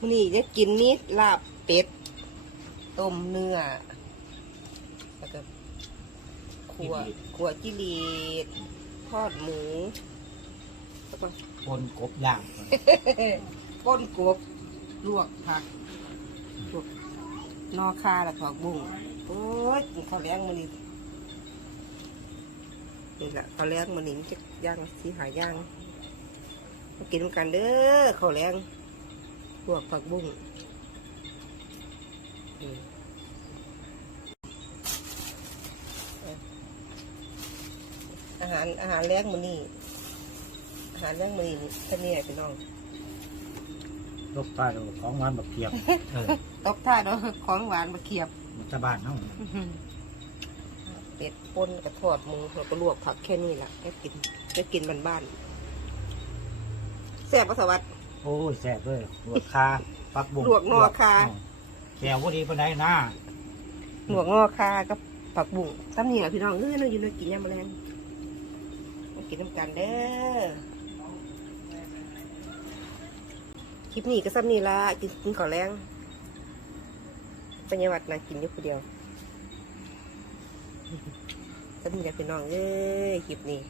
มื้อนี้จะกินนี่ลาบเป็ด ต้มเนื้อ แล้วก็ขัวขัวจิลีดทอดหมูแล้วก็คนกบย่างก้นกบลวกผักลวกนอคาแล้วผักบุ้งโอ้ยกินข้าวแล้งมื้อนี้นี่แหละข้าวแล้งมื้อนี้มันจะย่างสีหาย่างมากินกันเด้อข้าวแล้งล วกผักบุ้งอืมอาหารอาหารแล้งมื้อนี้อาหารแล้งมื้อนี้แค่นี้พี่น้องลบป้าเราของหวานแบบเพียบเออตบท้ายด้วยของหวานมาเขียบมันจะบ้านเนาะเป็ดป่นกระทอดหมูแล้วก็ลวกผักแค่นี้แหละแค่กินแค่กินบ้านๆแซ่บปะสวัสดิ์ โอ้ยแซ่บเลยลวกคาปักบุ้งลวกนอคาแก้วพอดีปานใดนะหนวกงอคากับผักบุ้งซ้ำนี่แหละพี่น้องเอ้ยเราอยู่ในกินยามแมลงมากินน้ำกันเด้อ คลิปนี้ก็ซ้ำนี่ละกินกินข้าวแรงปัญญาวัดนะกินอยู่คนเดียวซ้ำนี่แหละพี่น้องเอ้ยคลิปนี้